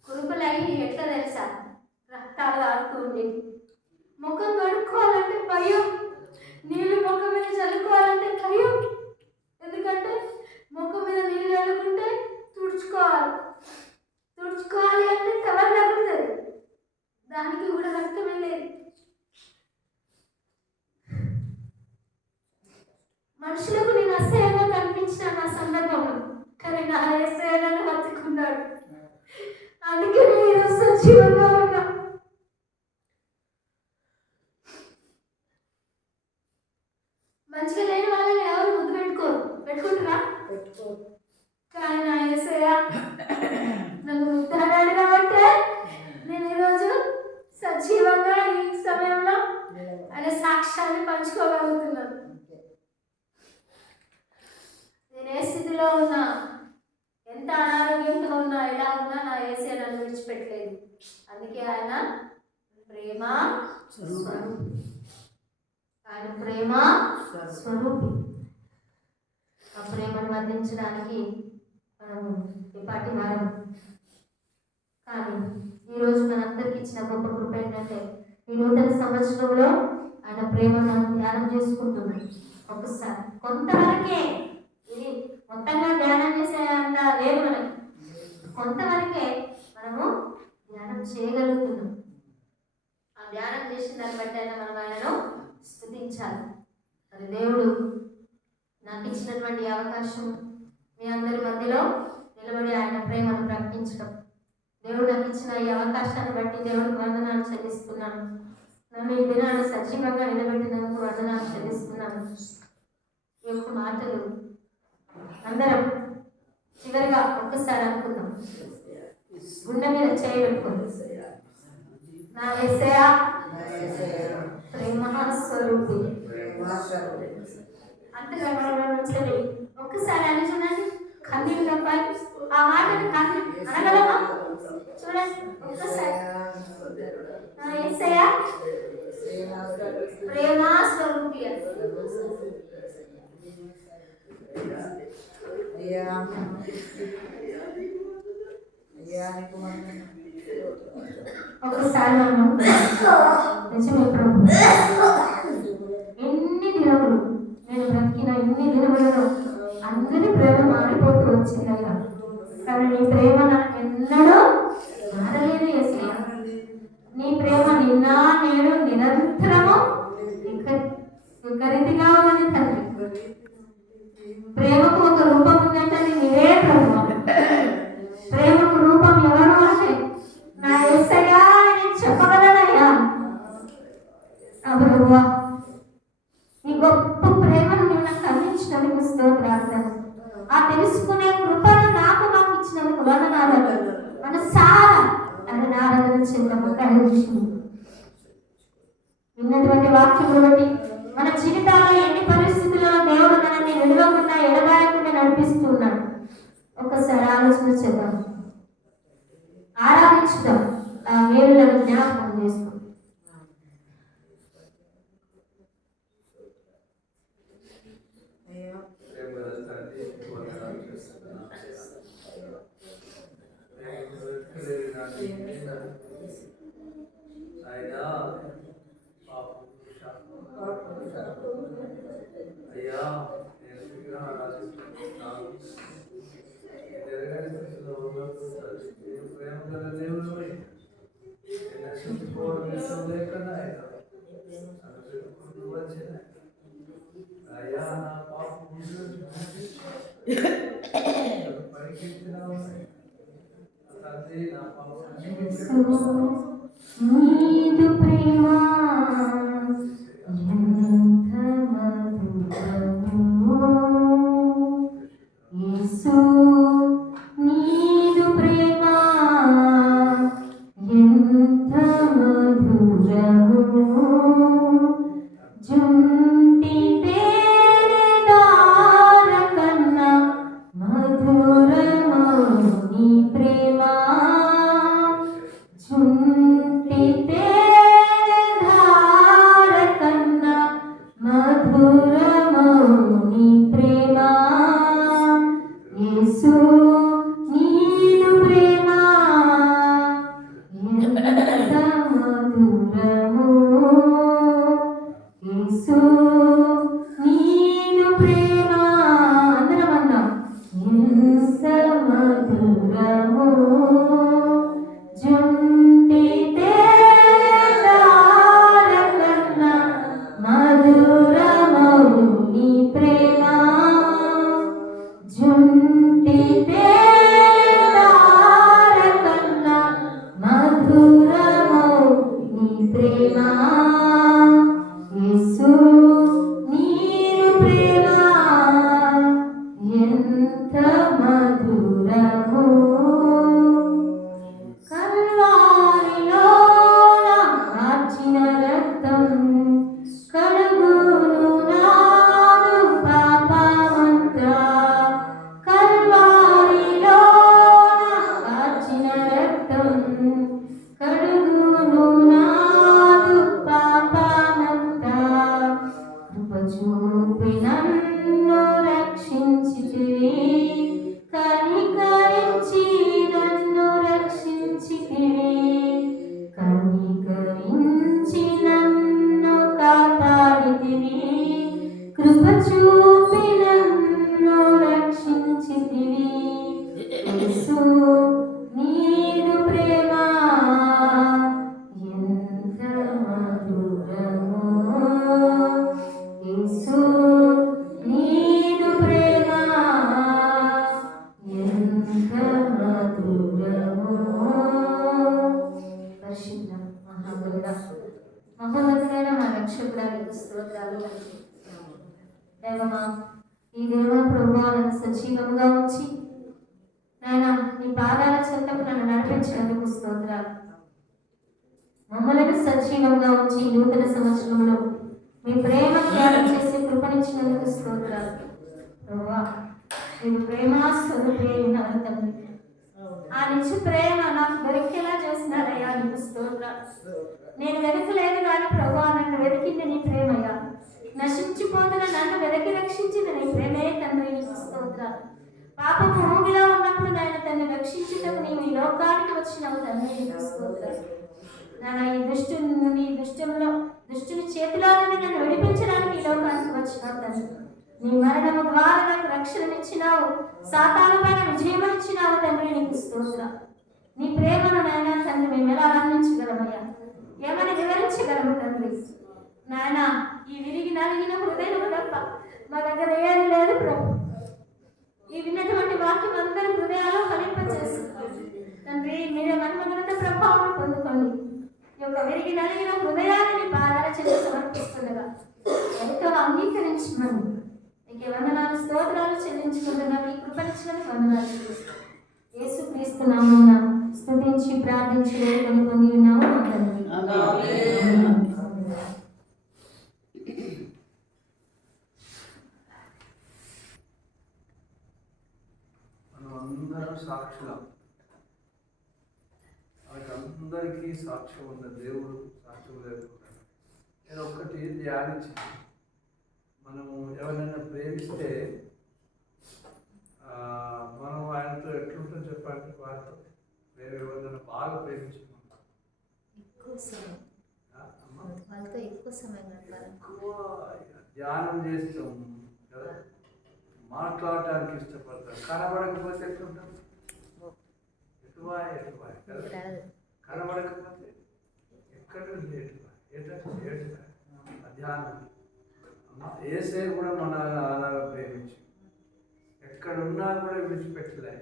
కురుకులయ్యి ఎట్లా తెలుసా, రక్తాలు ఆడుతూ ఉండేది. ముఖం కడుక్కోవాలంటే భయం, నీళ్ళు ముఖం మీద చల్లుకోవాలంటే భయం. ఎందుకంటే ముఖం మీద నీళ్ళు చల్లుకుంటే తుడుచుకోవాలి అంటే కవర్ తగ్గుతుంది, దానికి కూడా రక్తం వెళ్ళేది. మనుషులకు నేను అసహ్యంగా కనిపించిన నా సందర్భంలో, కానీ నా యేసయ్య హత్తుకున్నాడు. అందుకే నేను సజీవంగా ఉన్నా. మంచిగా లేని వాళ్ళని ఎవరు ముద్దు పెట్టుకుంటారా? కానీ నా యేసయ్య నన్ను ముద్దాడాడు కాబట్టి నేను ఈరోజు సజీవంగా ఈ సమయంలో ఆయన సాక్ష్యాన్ని పంచుకోగలుగుతున్నాను. నేను ఏ స్థితిలో ఉన్నా, ఎంత అనారోగ్యంతో ఉన్నా, ఎలా ఉన్నా, నా యేసయ్య నన్ను విడిచిపెట్టలేదు. అందుకే ఆయన ప్రేమ స్వరూపి. ఆయన ప్రేమ స్వరూపి. ఆ ప్రేమను వర్ణించడానికి మనము ఇప్పటి వారం. కానీ ఈరోజు మనందరికి ఇచ్చిన గొప్ప కృప ఏంటంటే, ఈ నూతన సంవత్సరంలో ఆయన ప్రేమను మనం ధ్యానం చేసుకుంటున్నాం. ఒకసారి కొంతవరకే, ఇది మొత్తంగా ధ్యానం చేసేంత లేదు మనకి, కొంతవరకే మనము ధ్యానం చేయగలుగుతున్నాం. ఆ ధ్యానం చేసిన దాన్ని బట్టి అయినా మనం ఆయనను స్తుతించాలి. మరి దేవుడు నాకు ఇచ్చినటువంటి అవకాశం మీ అందరి మధ్యలో నిలబడి ఆయన ప్రేమను ప్రకటించడం, దేవుడు నాకు ఇచ్చిన ఈ అవకాశాన్ని బట్టి దేవుడికి వందనాలు చెల్లిస్తున్నాను. నన్ను ఈ దినాన్ని సజీవంగా నిలబెట్టినందుకు వందనాలు చెల్లిస్తున్నాను. ఈ యొక్క మాటలు అందరం చివరిగా ఒక్కసారి అనుకుందాం. గుండె మీద చేయబెట్టుకోండి. నా యేసయ్య ప్రేమ స్వరూపి. అంతగా నుంచి ఒక్కసారి అని చూడండి. కన్నీళ్ళు తప్పాలి. ఆ మాటను అనగలమా? చూడండి ఒక్కసారి. నా యేసయ్య ప్రేమ స్వరూపి. ఒకసారి నిజమే ప్రభు, ఎన్ని దినములు నేను బ్రతికిన ఎన్ని దినములలో అందరి ప్రేమ మారిపోతూ వచ్చిందయ్యా. కానీ నీ ప్రేమ నాకు ఎన్నడూ మారలేదు యేసయ్య. నీ ప్రేమ నిన్న నేను నిరంతరము వికరీతిగా ఉన్నది తండ్రి. ప్రేమకు ఒక రూపం ఉందంటే నీవే ప్రభు. ప్రేమకు రూపం ఎవరు అంటే నా యేసయ్య నేను చెప్పగలనయ్యా. ప్రభువా, ఈ గొప్ప ప్రేమను నేను నాకు అందించినందుకు స్తోత్రాలు. ఆ తెలుసుకునే కృపను నాకు ఇచ్చినందుకు వందనాలు. మనసారా ఆయన ఆరాధన చెందము. విన్నటువంటి వాక్యములు బట్టి మన జీవితాల్లో ఎన్ని పరిస్థితుల్లో దేవుడు మనల్ని నిలవకుండా ఎడబాయకుండా నడిపిస్తున్నాడు. ఒకసారి ఆలోచన చేద్దాం, ఆరాధించుదాం, ఆ మేలులను జ్ఞాపకం చేసుకో. అయ్యా అయ్యా నా పాపం తండ్రి నా పాపం నీదు ప్రేమ ఎంత మధురము యేసు నీదు ప్రేమ ఎంత మధురము జుంటి తేనెదార కన్నా మధురము నీ ప్రేమ జుంటి తేనెదార కన్నా మధురము నీ ప్రేమ యేసు నీదు ప్రేమ ఎంత మధురము యేసు నీదు ప్రేమ అందరం అన్నాం ఎంత మధురము జుంటి తేనెదార కన్నా మధురము నీ ప్రేమ జుంటి తేనెదార కన్నా మధురము నీ ప్రేమ యేసు నీదు ప్రేమ ఎంత మధురము కల్వారిలో కార్చిన రక్తం కడుగును నాదు పాపమంతా కల్వారిలో కార్చిన రక్తం కడుగును నాదు పాపమంతా కృప చూపి నన్ను రక్షించితివి కనికరించి నన్ను రక్షించితివి కనికరించి నన్ను కాపాడితివి కృప చూపి నన్ను రక్షించితివి యేసు నీదు ప్రేమ ఎంత మధురము యేసు నీదు ప్రేమ ఎంత మధురము పరిశుద్ధ మహాగరుడ మహోన్నతుడైన మా రక్షకుడా నీకు స్తోత్రాలు దేవమా ఈ దేవుడు ప్రభువాలను సజీవంగా ఉంచి నాయన నీ పాదాల చెంతకు నన్ను నడిపించినందుకు స్తోత్రాలు మమ్మలను సజీవంగా ఉంచి ఈ నూతన సంవత్సరంలో మీ ప్రేమ త్యాగం చేసి కృపనిచ్చినందుకు స్తోత్రాలు ప్రభువా మీరు ప్రేమ స్వరూపేయున్నారు తండ్రి ఆ నిత్య ప్రేమ నాకు దొరికేలా చేసినారయ్యా నీకు స్తోత్రాలు నేను వెతకలేదు కానీ ప్రభువా నన్ను వెతికింది నీ ప్రేమయ్యా నశించిపోతున్న నన్ను వెతికి రక్షించింది నీ ప్రేమే తండ్రి నీకు స్తోత్రాలు పాపపు ఊగిలో ఉన్నప్పుడు నాయన తన్ని రక్షించుటకు నీవు ఈ లోకానికి వచ్చినావు తండ్రి నీకు స్తోత్రాలు నాన్న ఈ దుష్టుని చేతిలో నుండి నన్ను విడిపించడానికి ఈ లోకానికి వచ్చినావు తండ్రి నీ మరణము ద్వారా నాకు రక్షణనిచ్చినావు సాతాను పైన విజయం ఇచ్చినావు తండ్రి నీకు స్తోత్రాలు నీ ప్రేమను నాయన తండ్రి మేము ఎలా వర్ణించగలమయ్యా ఏమని వివరించగలము తండ్రి నాయన ఈ విరిగి నలిగిన హృదయం తప్ప మా దగ్గర ఏది లేదు ప్రభు ఈ విన్నటువంటి వాక్యం అందరి హృదయాలు ఫలింపచేస్తున్నారు తండ్రి మీరే మహిమగణత ప్రభావం పొందుకోండి ఈ యొక్క విరిగి నలిగిన హృదయాన్ని పాదాల చెంది సమర్పిస్తుండగా ఎంతో అంగీకరించమని నీకు వందనాలు స్తోత్రాలు చెల్లించుకుంటున్నా నీ కృపనిచ్చినందుకు వందనాలు చెల్లిస్తాను యేసుక్రీస్తు నామమున స్తుతించి ప్రార్థించి వేడుకొని పొంది ఉన్నాము మా తండ్రి అందరం సాక్షులం వాళ్ళకందరికీ సాక్ష్యం ఉన్న దేవుడు సాక్ష్యం లేకుండా నేను ఒక్కటి ధ్యానించింది మనము ఎవరైనా ప్రేమిస్తే మనం ఆయనతో ఎట్లుంటుందో చెప్పండి వారితో మేము ఎవరైనా బాగా ప్రేమించుకుంటాం ఎక్కువ ధ్యానం చేస్తాం కదా మాట్లాడటానికి ఇష్టపడతాం కనబడకపోతే ఎట్లుంటాం ఎటువా కదా కనబడకపోతే ఎక్కడ లేటుగా ఏటా ధ్యానం అమ్మ ఏసే కూడా మన అలాగా ప్రేమించి ఎక్కడున్నా కూడా విడిచిపెట్టలే.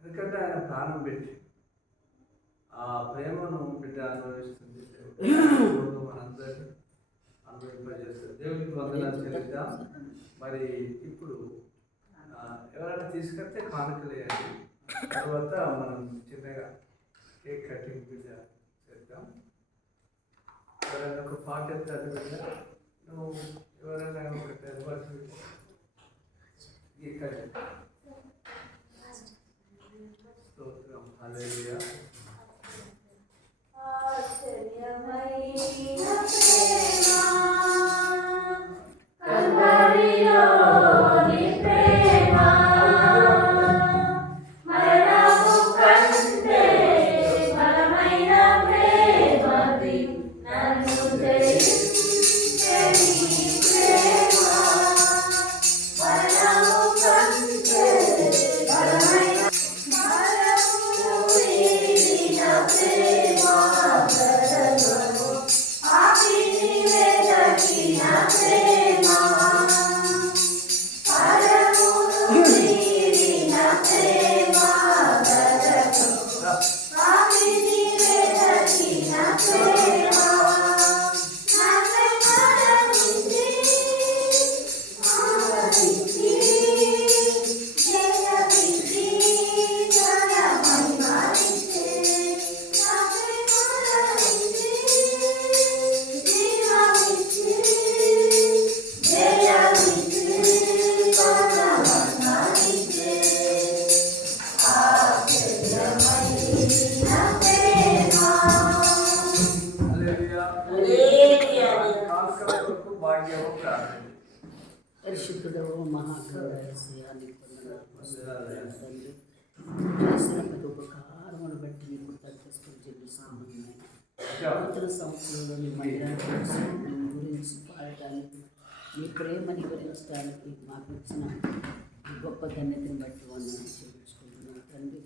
ఎందుకంటే ఆయన ప్రాణం పెట్టి ఆ ప్రేమను బిడ్డ అనుభవిస్తుంది. దేవుడు మనందరినీ అనుభవింపజేస్తుంది. దేవునికి వందనాలు చెల్లిద్దాం. మరి ఇప్పుడు ఎవరైనా తీసుకొస్తే కానుకలేయండి. తర్వాత మనం చిన్నగా కేక్ కటింగ్ బిడ్డ చేద్దాం. ఎవరైనా ఒక పాట ఎత్తాడు బిడ్డ, నువ్వు ఎవరైనా ఒక 10% కేక్ కటింగ్. స్తోత్రం, హల్లెలూయా. పరిశుద్ధుడవు మహాగ్రంథాన్ని చేసిన ప్రతి ఉపకారమును బట్టి మీకు కృతజ్ఞతలు చెల్లిస్తున్నాను. నూతన సంవత్సరంలో మీ మందిరాన్ని గురించి పాడటానికి మీ ప్రేమని వివరించడానికి మాకు ఇచ్చిన గొప్ప ధన్యతను బట్టి వందనాలు చెల్లించుకుంటున్నాను తండ్రి.